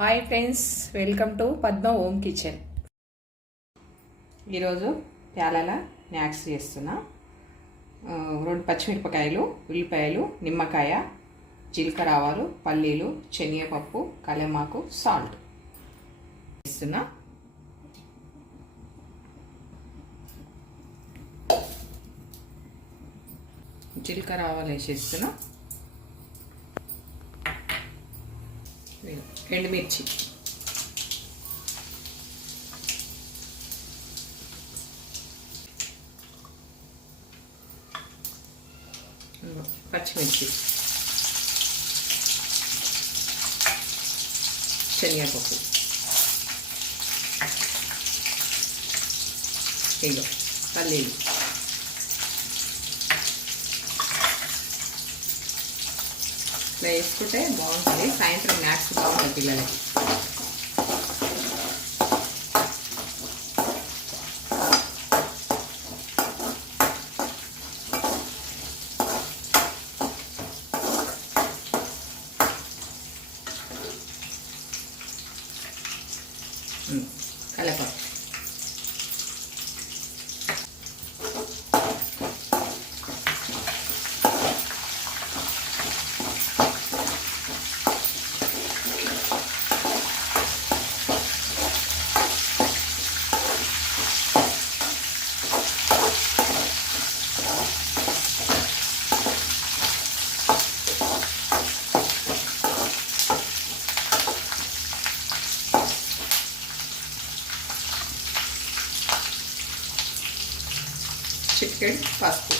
Hi friends welcome to Padma home kitchen ఈరోజు ప్యాలల snacks చేస్తున్నా. రెండు పచ్చిమిరపకాయలు ఉల్లిపాయలు నిమ్మకాయ జీలకర్ర ఆవాలు పల్లీలు శనగపప్పు కలెమాకు సాల్ట్ ఇస్తున్నా జీలకర్ర ఆవాలు వేసేస్తున్నా. ఎండుమిర్చి. పచ్చిమిర్చి. శనగపప్పు. ఇగో పల్లీలు. ఇట్లా వేసుకుంటే బాగుంటుంది. సాయంత్రం స్నాక్స్ బాగుంటుంది పిల్లలకి. కలపాలి కలప పసుపు.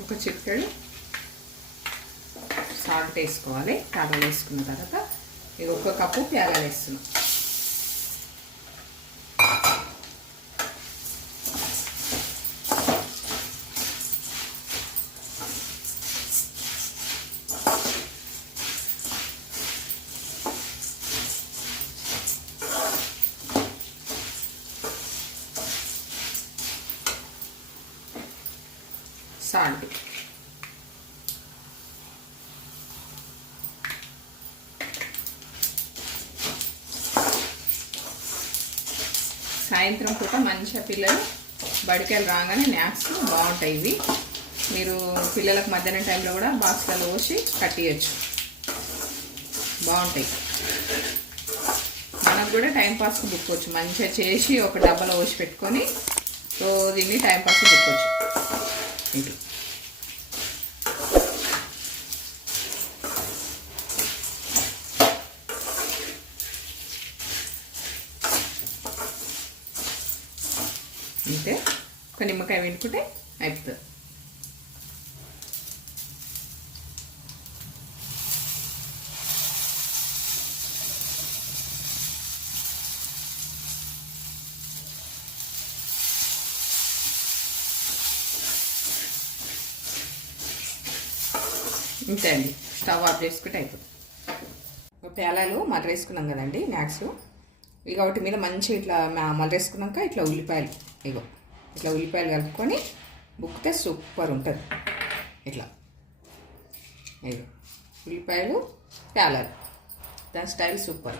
ఒక చిక్కడు సాల్ట్ వేసుకోవాలి. ప్యాలలు వేసుకున్న తర్వాత ఇది ఒక కప్పు ప్యాగలు వేస్తున్నాం. సాల్ట్ సాయంత్రం పూట మంచిగా పిల్లలు బడికెళ్ళి రాగానే స్నాక్స్ బాగుంటాయి ఇవి. మీరు పిల్లలకు మధ్యాహ్నం టైంలో కూడా బాక్స్లలో పోసి కట్టియచ్చు. బాగుంటాయి. మనకు కూడా టైంపాస్కి బుక్కోవచ్చు మంచిగా చేసి ఒక డబ్బాలో పోసి పెట్టుకొని రోజు ఇన్ని టైంపాస్కి బుక్కోవచ్చు ఇటు అంతే ఒక నిమ్మకాయ వెనుకుంటే అయిపోతుంది. ఇంతే అండి స్టవ్ ఆఫ్ చేసుకుంటే అయిపోతుంది. పేలాలు మర్రేసుకున్నాం కదండి మ్యాక్స్. ఇక ఒకటి మీద మంచిగా ఇట్లా మ- మర్రేసుకున్నాక ఇట్లా ఉల్లిపాయలు ఇగో. ఇట్లా ఉల్లిపాయలు కలుపుకొని బుక్కితే సూపర్ ఉంటుంది. ఇట్లా. ఇగో. ఉల్లిపాయలు పేలాలు దాని స్టైల్ సూపర్.